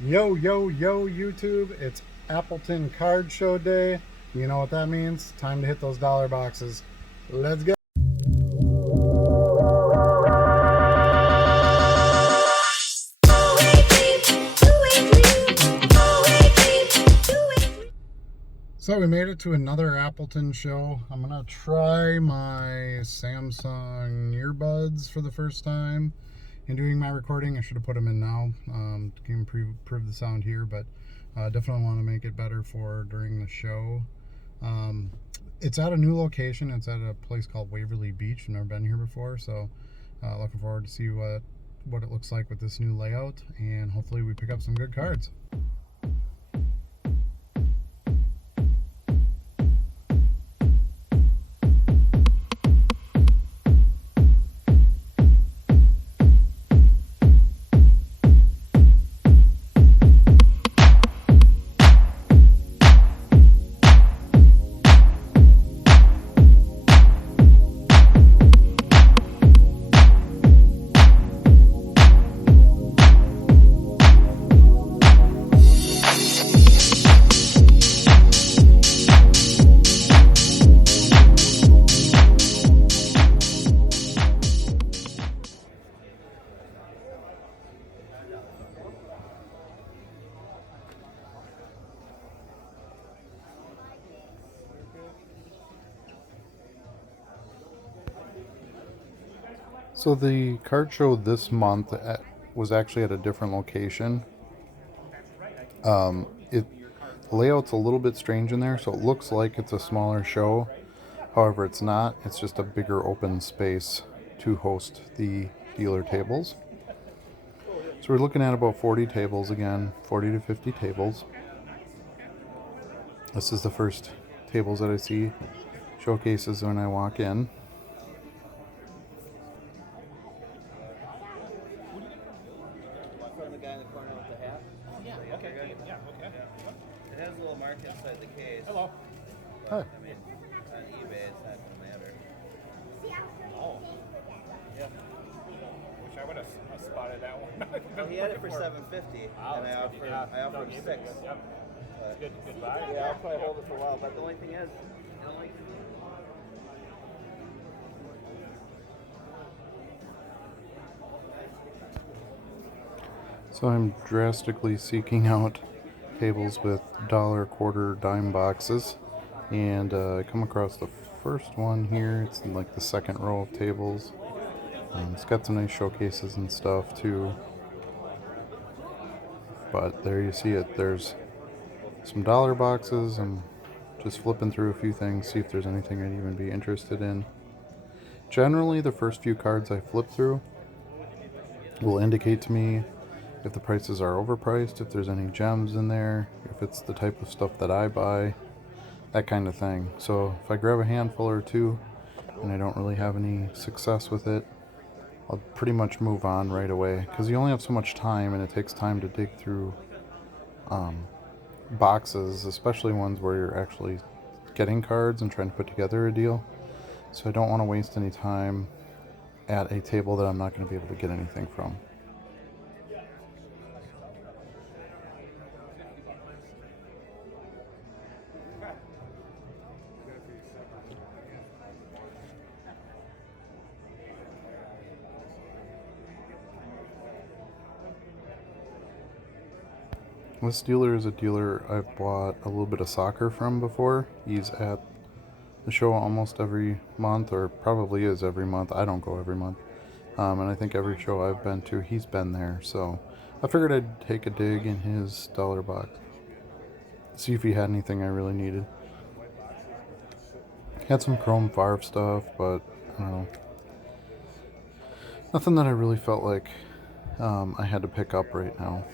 Yo, yo, yo, YouTube. It's Appleton Card Show day. You know what that means? Time to hit those dollar boxes. Let's go. So we made it to another Appleton show. I'm going to try my Samsung earbuds for the first time. In doing my recording, I should have put them in now to improve the sound here, but definitely want to make it better for during the show. It's at a new location. It's at a place called Waverly Beach. I've never been here before, so looking forward to see what it looks like with this new layout, and hopefully we pick up some good cards. So the card show this month was actually at a different location. The layout's a little bit strange in there, so it looks like it's a smaller show. However, it's not. It's just a bigger open space to host the dealer tables. So we're looking at about 40 tables again, 40 to 50 tables. This is the first tables that I see showcases when I walk in. From the guy in the corner with the hat? Oh, yeah. Okay. Good. Yeah, okay. It has a little mark inside the case. Hello. Hi. I mean, on eBay, it's not going to matter. Oh. Yeah. Wish I would have spotted that one. Well, he had it for $7.50, and I offered him $6. Yep. Good buy. Yeah, I'll probably hold it for a while. But the only thing is, So I'm drastically seeking out tables with dollar, quarter, dime boxes, and I come across the first one here. It's in like the second row of tables. It's got some nice showcases and stuff too. But there you see it. There's some dollar boxes. I'm just flipping through a few things, see if there's anything I'd even be interested in. Generally, the first few cards I flip through will indicate to me if the prices are overpriced, if there's any gems in there, if it's the type of stuff that I buy, that kind of thing. So if I grab a handful or two and I don't really have any success with it, I'll pretty much move on right away, because you only have so much time and it takes time to dig through boxes, especially ones where you're actually getting cards and trying to put together a deal. So I don't want to waste any time at a table that I'm not going to be able to get anything from. This dealer is a dealer I've bought a little bit of soccer from before. He's at the show almost every month, or probably is every month. I don't go every month. And I think every show I've been to, he's been there. So I figured I'd take a dig in his dollar box, see if he had anything I really needed. He had some Chrome Favre stuff, but I don't know. Nothing that I really felt like I had to pick up right now.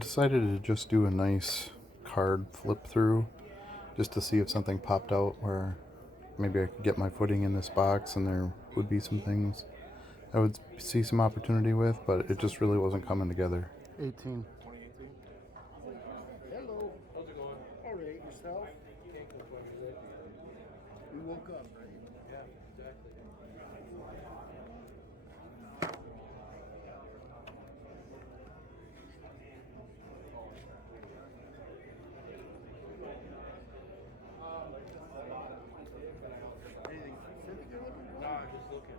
decided to just do a nice card flip through just to see if something popped out where maybe I could get my footing in this box and there would be some things I would see some opportunity with, but it just really wasn't coming together. 18. Hello. How's it going? All right, yourself? You woke up, right? Yeah, exactly. Anything specific you're looking for? No, I'm just looking.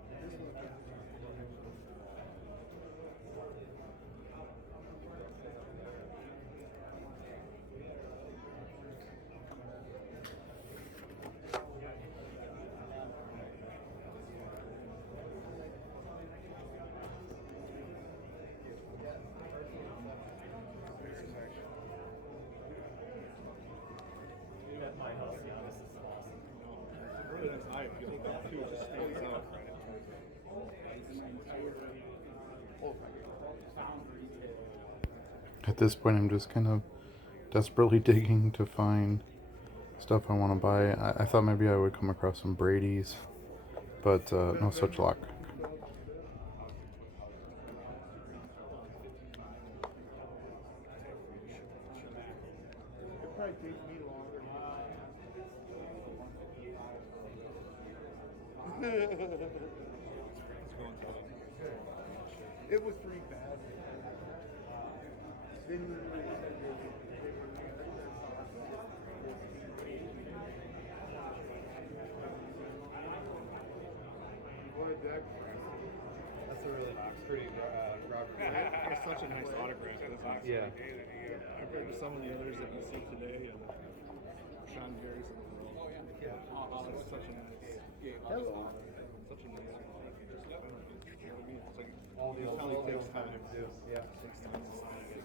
At this point, I'm just kind of desperately digging to find stuff I want to buy. I thought maybe I would come across some Brady's, but no such luck. It probably takes me longer. It was pretty bad. They literally said they were what a deck. That's a really pretty Robert. It's such a nice autograph. Yeah. Compared to some of the others that you see today, and Sean Gary's of the world. Yeah. It's such a nice. Hello. Such a nice. You know what I mean? It's like All the old takes time. too. Yeah. Takes time to sign it.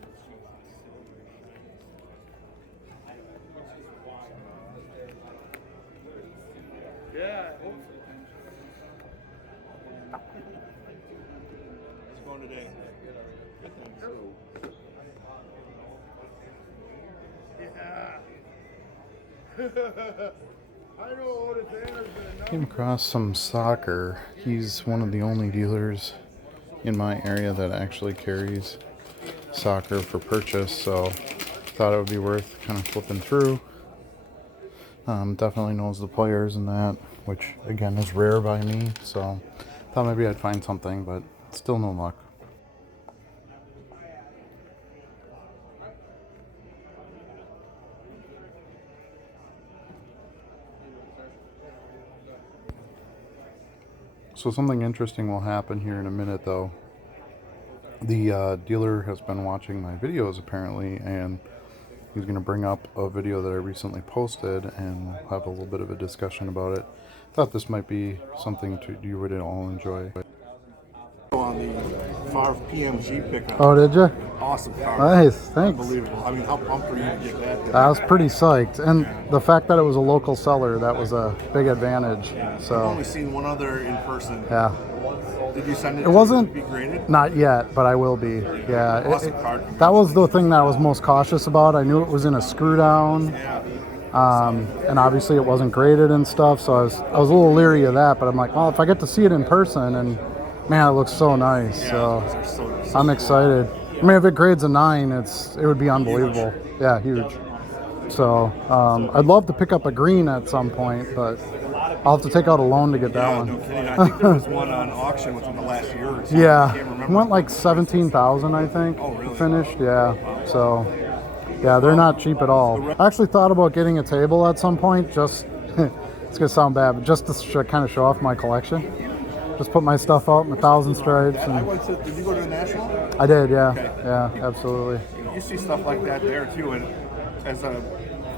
Yeah. It's going today. Hello. Yeah. I know what it's in. Came across some soccer. He's one of the only dealers in my area that actually carries soccer for purchase, so thought it would be worth kind of flipping through. Definitely knows the players and that, which again is rare by me, so thought maybe I'd find something, but still no luck. So something interesting will happen here in a minute, though. The dealer has been watching my videos apparently, and he's going to bring up a video that I recently posted, and we'll have a little bit of a discussion about it. Thought this might be something you would all enjoy. On the Favre PMG pickup. Oh, did you? Awesome car. Nice, thanks. Unbelievable. I mean, how pumped are you to get that? I was pretty psyched, and the fact that it was a local seller, that was a big advantage. I've So only seen one other in person. yeah, Did you send it? it wasn't to be graded? not yet, but I will be. Yeah, Awesome card. that was the thing that I was most cautious about. I knew it was in a screw down. Yeah. And obviously it wasn't graded and stuff, so I was a little leery of that. But I'm like, well, if I get to see it in person, and man, it looks so nice. Yeah, So those are so I'm cool. excited. I mean, if it grades a 9, it would be unbelievable. Yeah, huge. So I'd love to pick up a green at some point, but I'll have to take out a loan to get that Yeah, one. no kidding. I think there was one on auction within the last year or so. I Yeah, can't it remember. went like 17,000, I think. Oh, really? Finished, yeah. So, yeah, they're not cheap at all. I actually thought about getting a table at some point. Just it's gonna sound bad, but just to kind of show off my collection. Just put my stuff out in 1,000 stripes. I And went to, did you go to the National? I did, yeah, Okay. yeah, absolutely. You see stuff like that there too, and as a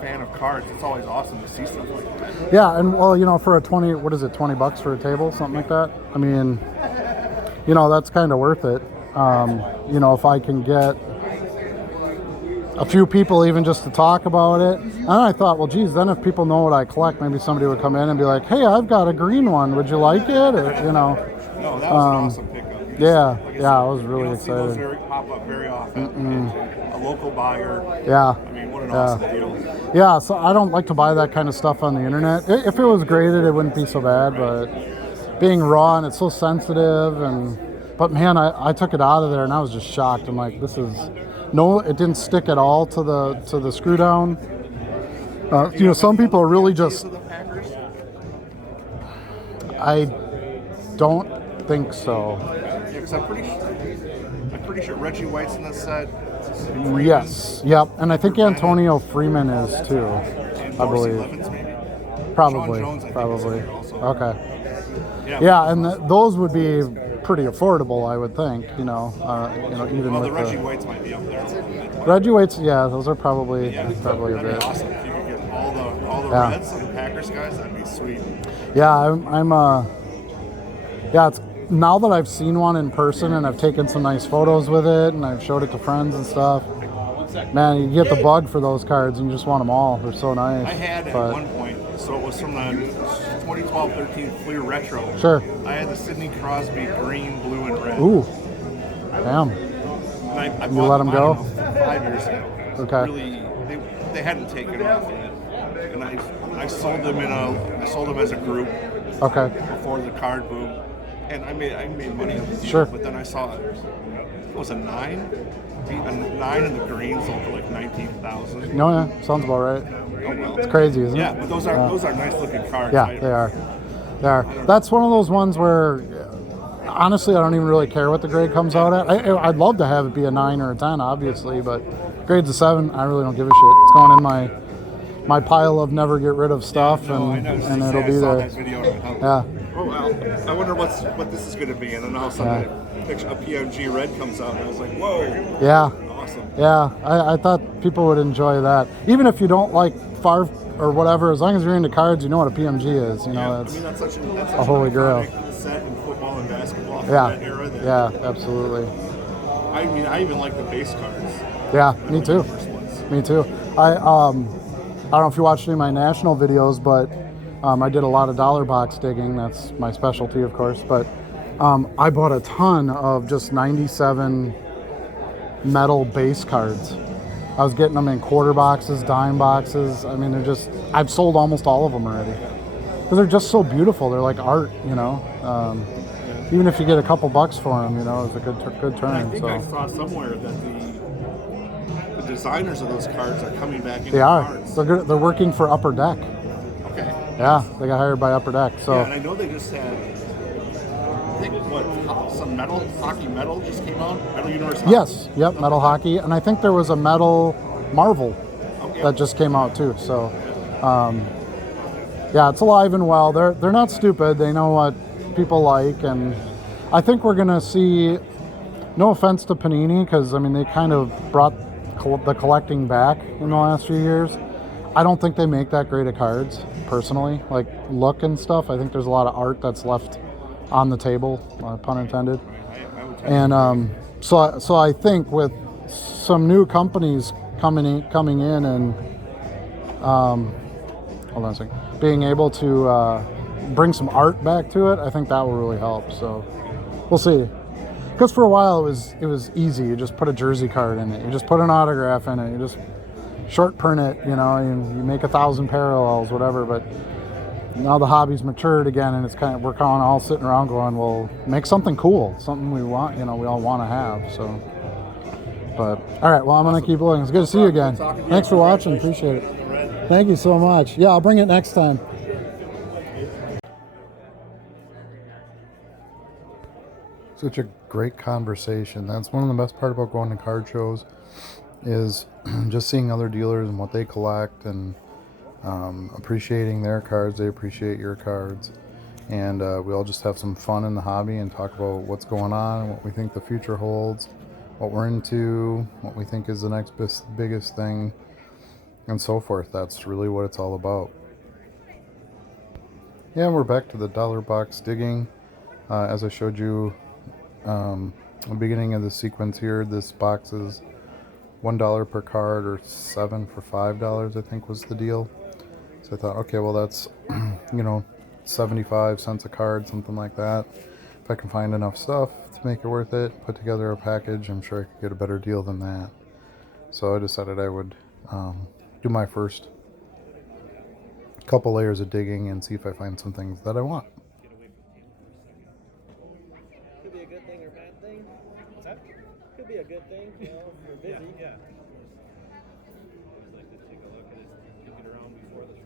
fan of cards, it's always awesome to see stuff like that. Yeah, and well, for a 20, what is it, $20 for a table, something like that? I mean, that's kind of worth it. If I can get a few people even just to talk about it. And I thought, well, geez, then if people know what I collect, maybe somebody would come in and be like, hey, I've got a green one. Would you like it? Or, No, that was an awesome pickup. Yeah, like yeah, I was you really don't see those excited. pop up very often. And a local buyer. Yeah. I mean, what an Yeah. awesome deal. Yeah, so I don't like to buy that kind of stuff on the internet. If it was graded, it wouldn't be so bad, but being raw and it's so sensitive, but man, I took it out of there and I was just shocked. I'm like, this is no, it didn't stick at all to the screw down. Some people are really just. Of the Packers? I don't think so. Yeah, because I'm pretty sure Reggie White's in the set. Yes, yep, and I think Antonio Freeman is too. And I Dorsey believe. Levens, maybe. Probably, Sean Jones, I think, probably. is in there also. Okay. Yeah, and those would be pretty affordable, I would think. Even Well, with the Reggie Whites might be up there. Reggie Waits. Yeah, those are probably a That'd be bit. awesome if you could get all the Yeah. Reds and the Packers guys. That'd be sweet. Yeah, yeah. It's now that I've seen one in person and I've taken some nice photos with it and I've showed it to friends and stuff. Man, you get the bug for those cards and you just want them all. They're so nice. I had at one point, so it was from the 2012-13 Fleer Retro. Sure. I had the Sidney Crosby green, blue, and red. Ooh. Damn. And I You bought let them, them go? I don't know, 5 years ago. Okay. Really, they hadn't taken off yet, and I sold them as a group Okay. before the card boom, and I made money on the deal. Sure. But then I saw it was a 9. A 9 in the green sold for like 19,000. No, yeah. Sounds about right. Oh well. It's crazy, isn't Yeah, it? but those are nice looking cards. Yeah, they are. They are. That's one of those ones where, honestly, I don't even really care what the grade comes out at. I'd love to have it be a 9 or a 10, obviously, but grade's a 7. I really don't give a shit. It's going in my pile of never get rid of stuff, and it'll be there. Yeah. Oh wow! I wonder what this is going to be, and then all of a sudden a PMG red comes out, and I was like, whoa! Yeah. Awesome. Yeah, I thought people would enjoy that. Even if you don't like Favre or whatever, as long as you're into cards, you know what a PMG is. That's such a holy grail. Set in football and basketball from Yeah. that era. Yeah, absolutely. I mean, I even like the base cards. Yeah, me too. First ones. Me too. I don't know if you watched any of my national videos, but I did a lot of dollar box digging. That's my specialty, of course. But I bought a ton of just 97 metal base cards. I was getting them in quarter boxes, dime boxes. I mean, I've sold almost all of them already. Because they're just so beautiful. They're like art, Even if you get a couple bucks for them, it's a good turn. I think I saw somewhere that the designers of those cards are coming back into They are. cards. They're working for Upper Deck. Okay. Yeah, they got hired by Upper Deck. So Yeah, and I know they just had, I think, some hockey metal just came out? Metal Universe Hockey? yes, yep, metal hockey, and I think there was a metal Marvel that just came out too. So, yeah, it's alive and well. They're not stupid. They know what people like, and I think we're gonna see. No offense to Panini, because I mean they kind of brought the collecting back in the last few years. I don't think they make that great of cards, personally. Like look and stuff. I think there's a lot of art that's left on the table, pun intended. And so I think with some new companies coming in and hold on a second, being able to bring some art back to it, I think that will really help. So we'll see. Because for a while it was easy. You just put a jersey card in it. You just put an autograph in it. You just short print it. You make 1,000 parallels, whatever. But now the hobby's matured again, and we're kind of all sitting around going, well, make something cool, something we want. We all want to have. So, but all right. Well, I'm gonna keep looking. It's good to see you again. Thanks for watching. Appreciate it. Thank you so much. Yeah, I'll bring it next time. Such a great conversation. That's one of the best part about going to card shows is just seeing other dealers and what they collect and appreciating their cards. They appreciate your cards. And we all just have some fun in the hobby and talk about what's going on and what we think the future holds, what we're into, what we think is the next biggest thing, and so forth. That's really what it's all about. Yeah, we're back to the dollar box digging. As I showed you the beginning of the sequence here, this box is $1 per card, or 7 for $5, I think was the deal. So I thought, okay, well that's 75 cents a card, something like that. if I can find enough stuff to make it worth it, put together a package, I'm sure I could get a better deal than that. So I decided I would do my first couple layers of digging and see if I find some things that I want. Could be a good thing or bad thing. What's that? Could be a good thing, you know, if you're busy. Yeah. Always like to take a look at it, look it around before the show.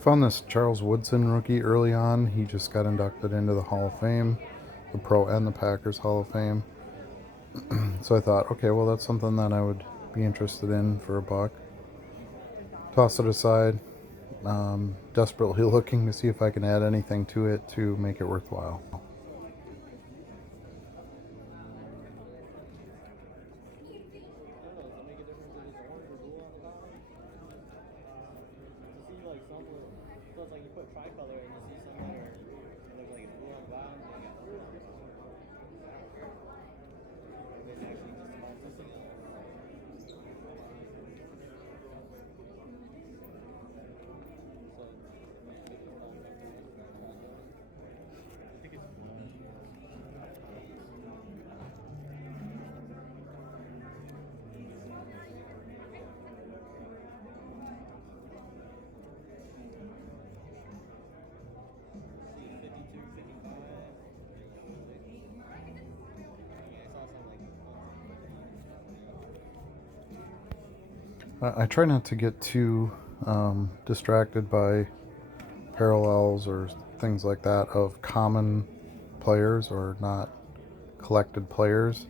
Found this Charles Woodson rookie early on. He just got inducted into the Hall of Fame, the Pro and the Packers Hall of Fame. So I thought, okay, well, that's something that I would be interested in for $1. Toss it aside. Desperately looking to see if I can add anything to it to make it worthwhile. I try not to get too distracted by parallels or things like that of common players or not collected players.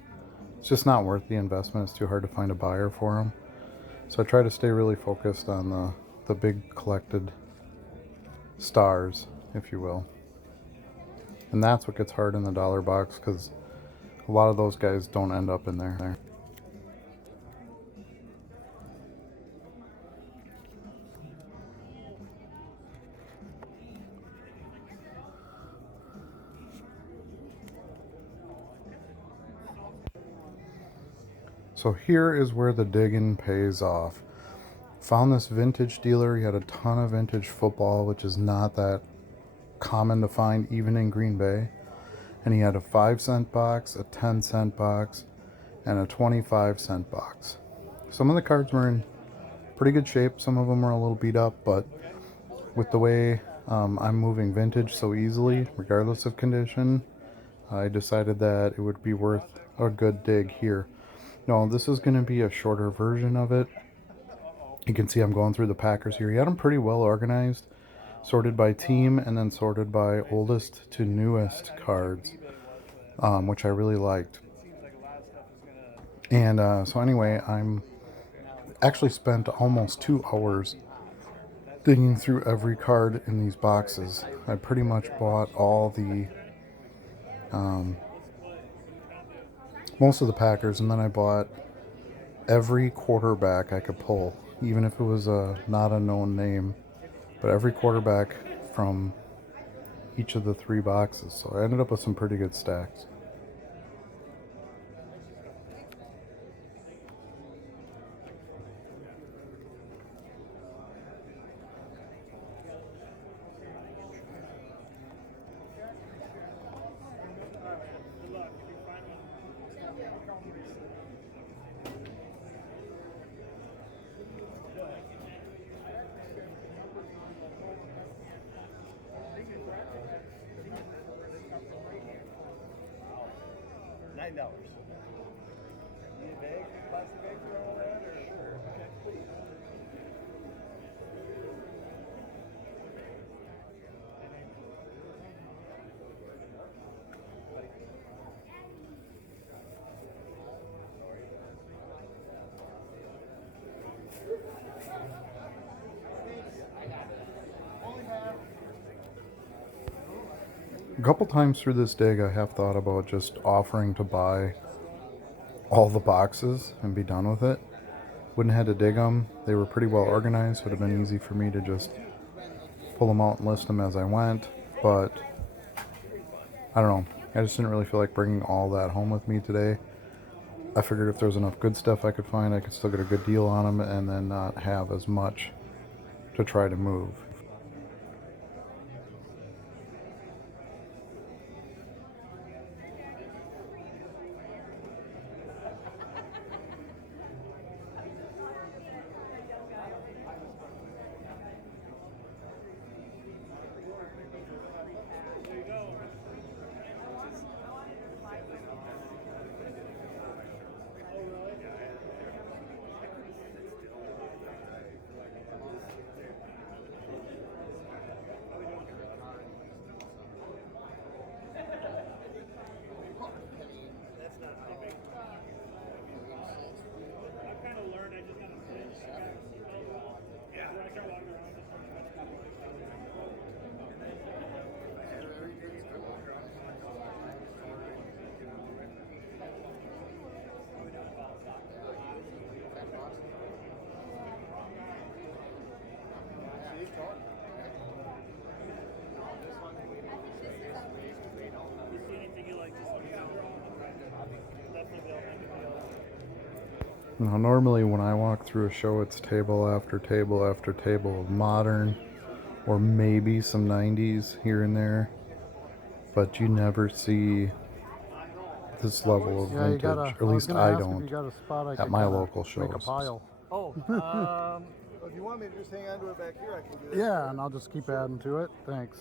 It's just not worth the investment. It's too hard to find a buyer for them. So I try to stay really focused on the big collected stars, if you will. And that's what gets hard in the dollar box, because a lot of those guys don't end up in there. So here is where the digging pays off. Found this vintage dealer. He had a ton of vintage football, which is not that common to find even in Green Bay. And he had a 5-cent box, a 10-cent box, and a 25-cent box. Some of the cards were in pretty good shape. Some of them were a little beat up, but with the way I'm moving vintage so easily, regardless of condition, I decided that it would be worth a good dig here. No, this is going to be a shorter version of it. You can see I'm going through the Packers here. He had them pretty well organized, sorted by team, and then sorted by oldest to newest cards, which I really liked. And so anyway, I'm actually spent almost 2 hours digging through every card in these boxes. I pretty much bought all the most of the Packers, and then I bought every quarterback I could pull, even if it was not a known name, but every quarterback from each of the 3 boxes. So I ended up with some pretty good stacks. $9. Need a bag, plastic bag for all that, or? Sure. Okay. A couple times through this dig, I have thought about just offering to buy all the boxes and be done with it. Wouldn't have had to dig them. They were pretty well organized. Would have been easy for me to just pull them out and list them as I went. But I don't know. I just didn't really feel like bringing all that home with me today. I figured if there was enough good stuff I could find, I could still get a good deal on them and then not have as much to try to move. Now, normally when I walk through a show, it's table after table after table of modern or maybe some 90s here and there, but you never see this level of vintage, or at least I don't, at my local shows. Oh, if you want me to just hang on to it back here, I can do that. Yeah, and I'll just keep adding to it. Thanks.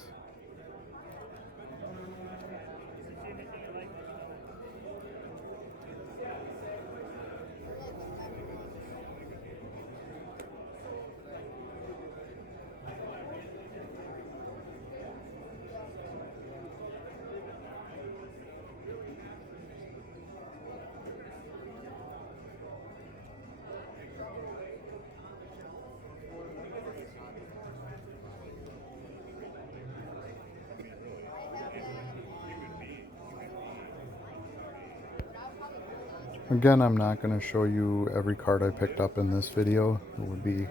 Again, I'm not going to show you every card I picked up in this video. It would be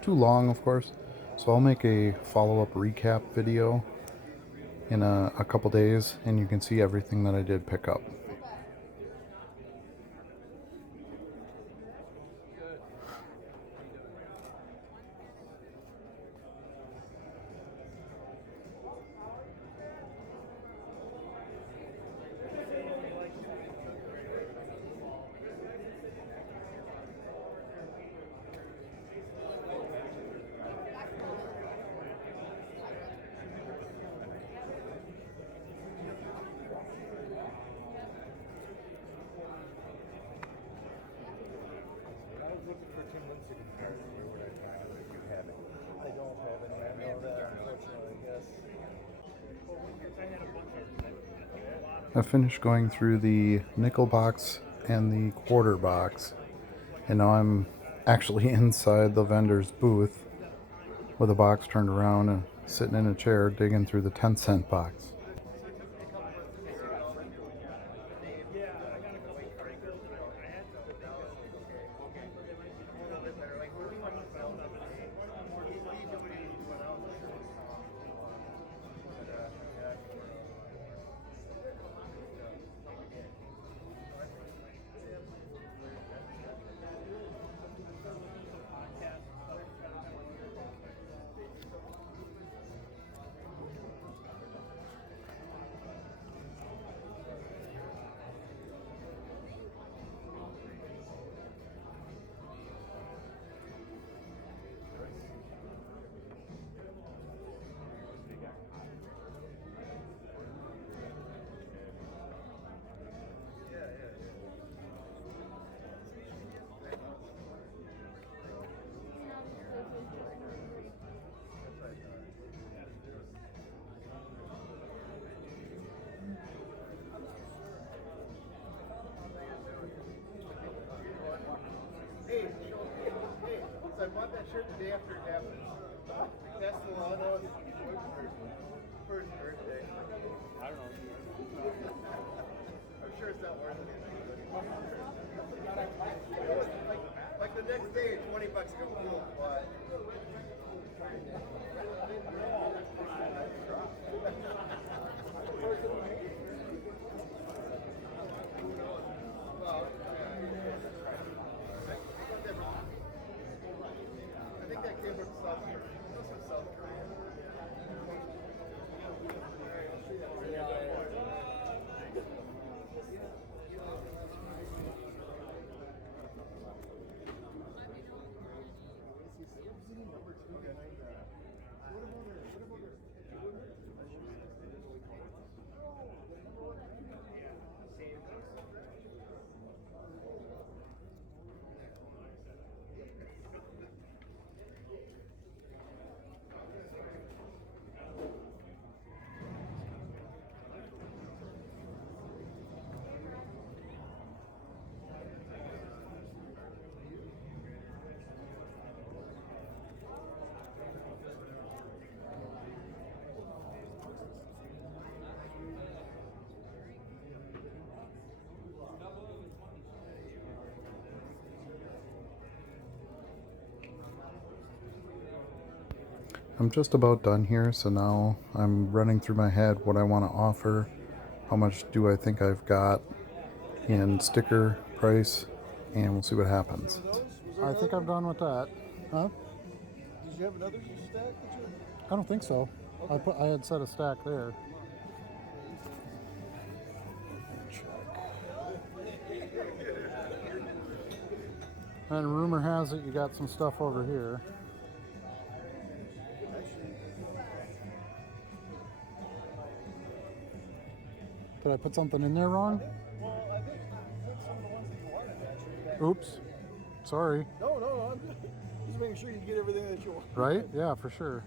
too long, of course. So I'll make a follow-up recap video in a couple days, and you can see everything that I did pick up. I don't have any. I know that, unfortunately, yes. I finished going through the nickel box and the quarter box, and now I'm actually inside the vendor's booth with a box turned around and sitting in a chair digging through the 10-cent box. Hey, so I bought that shirt the day after it happened. That's the law, though. First birthday. $20 ago, cool, but. I think that came from South Korea. It was from South Korea. I'm just about done here, so now I'm running through my head what I want to offer, how much do I think I've got in sticker price, and we'll see what happens. I think I'm done with that. Huh? Did you have another stack that you? I don't think so. Okay. I had set a stack there. And rumor has it you got some stuff over here. Did I put something in there wrong? Well, I think some of the ones that you wanted actually. Oops. Sorry. No. I'm just making sure you get everything that you want. Right? Yeah, for sure.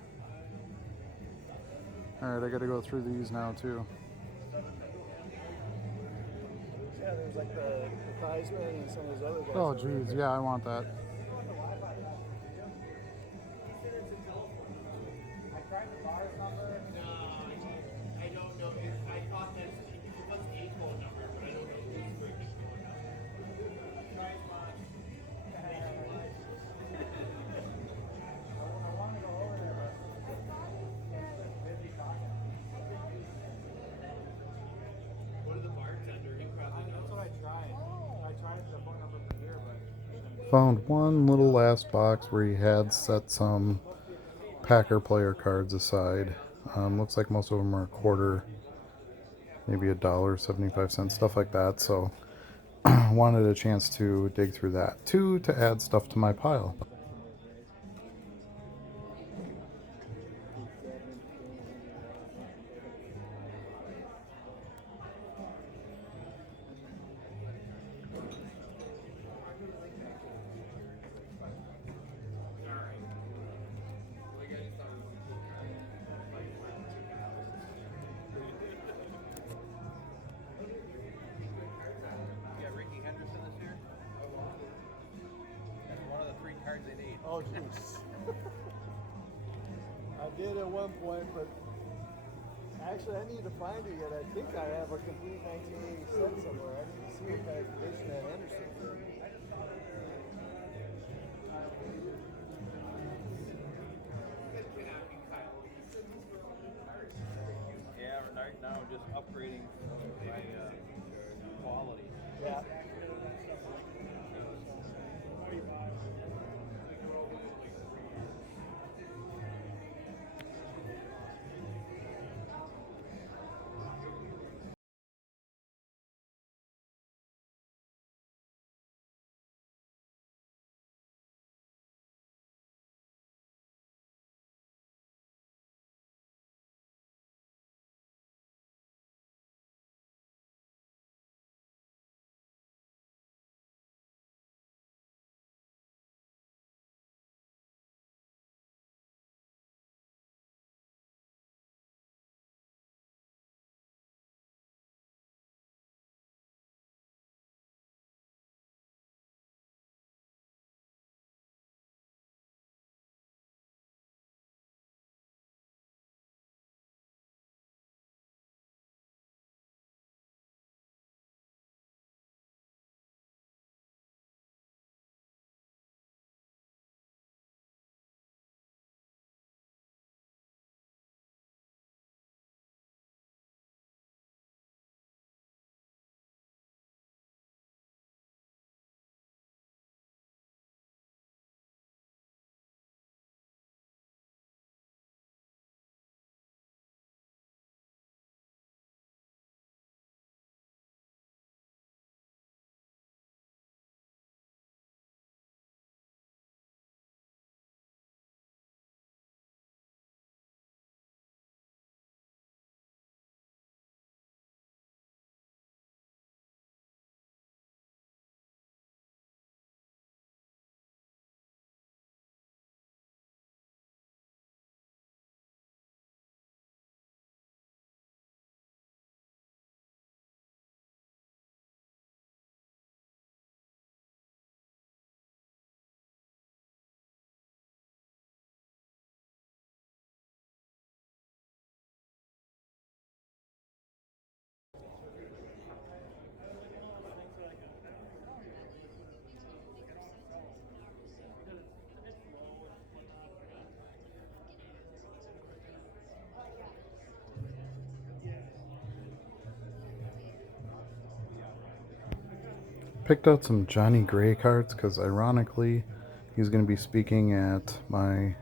Alright, I gotta go through these now too. Yeah, there's like the Theismann and some of those other guys. Oh geez, yeah, I want that. Found one little last box where he had set some Packer player cards aside. Looks like most of them are a quarter, maybe $1.75, stuff like that. So wanted a chance to dig through that too, to add stuff to my pile. Oh, jeez. I did at one point, but actually, I need to find it yet. I think I have a complete 1980 set somewhere. I need to see what kind of condition that Anderson's in. Yeah, right now I'm just upgrading my quality. Yeah. Picked out some Johnny Gray cards because ironically, he's going to be speaking at my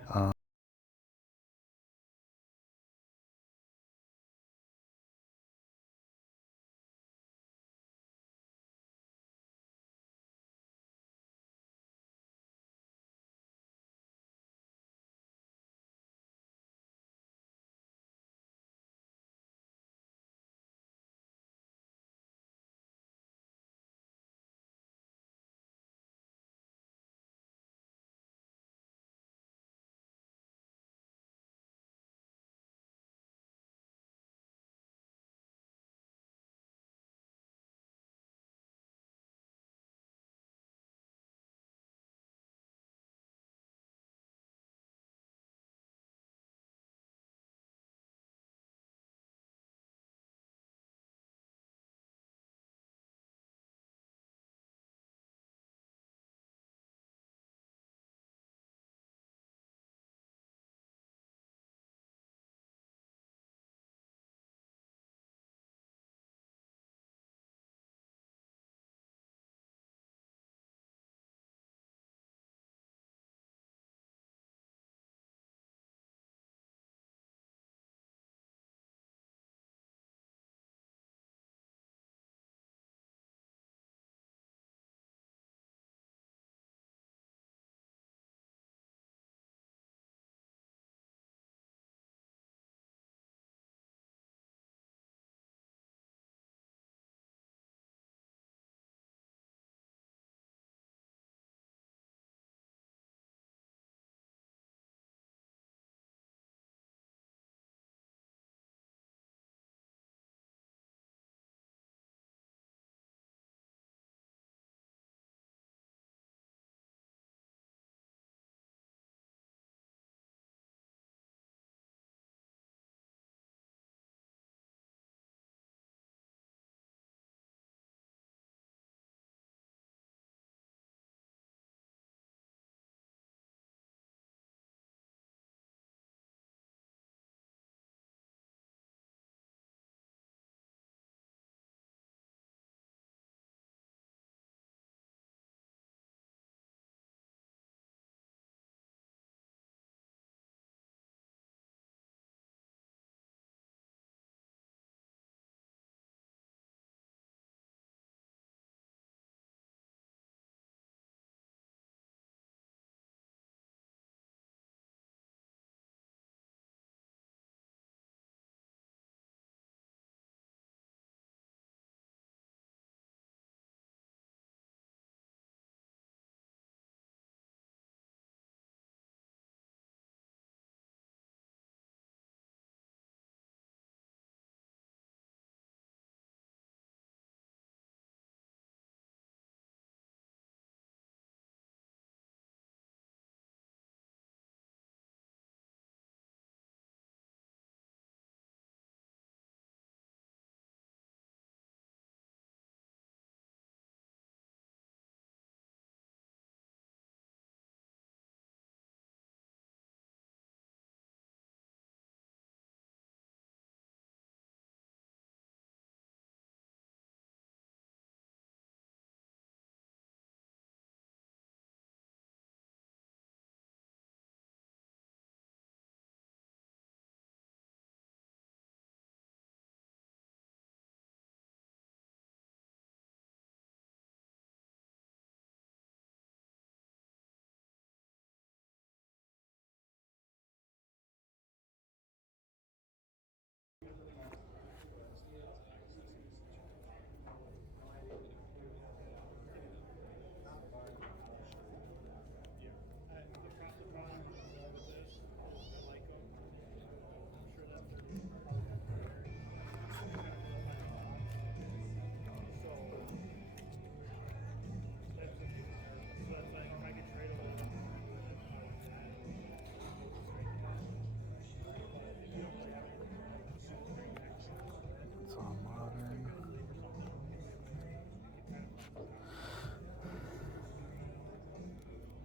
it's all modern.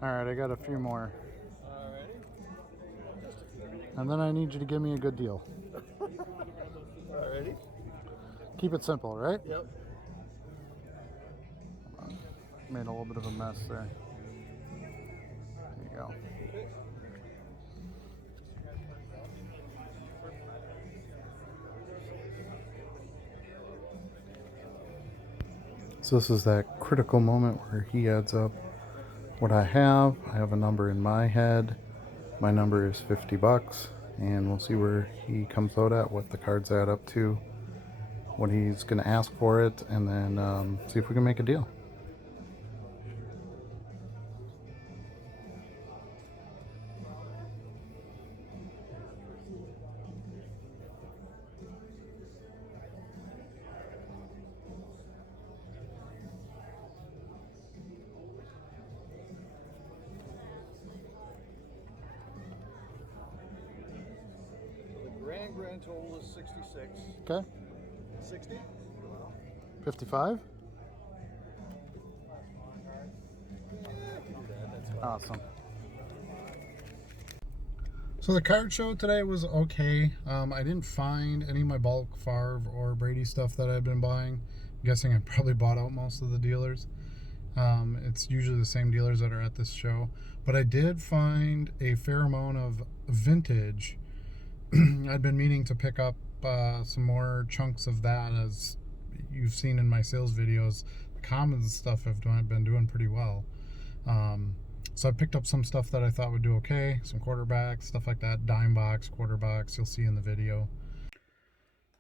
All right, I got a few more, Alrighty. and then I need you to give me a good deal. Alrighty. Keep it simple, right? Yep. Made a little bit of a mess there. There you go. So this is that critical moment where he adds up what I have. I have a number in my head. My number is $50, and we'll see where he comes out at, what the cards add up to, what he's going to ask for it, and then see if we can make a deal. The grand total is 66. Okay. 60? 55? Awesome. So the card show today was okay. I didn't find any of my bulk Favre or Brady stuff that I'd been buying. I'm guessing I probably bought out most of the dealers. It's usually the same dealers that are at this show. But I did find a fair amount of vintage. I'd been meaning to pick up some more chunks of that. As you've seen in my sales videos, the commons stuff have been doing pretty well. So I picked up some stuff that I thought would do okay, some quarterbacks, stuff like that, dime box, quarter box, you'll see in the video.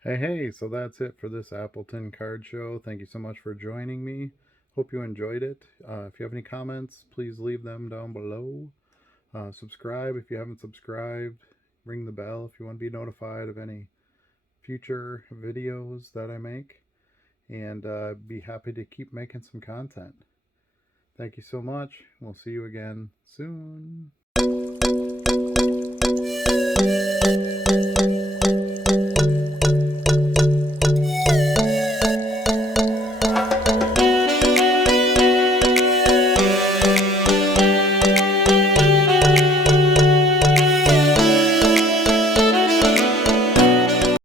Hey, so that's it for this Appleton Card Show. Thank you so much for joining me. Hope you enjoyed it. If you have any comments, please leave them down below. Subscribe if you haven't subscribed. Ring the bell if you want to be notified of any future videos that I make. And be happy to keep making some content. Thank you so much. We'll see you again soon.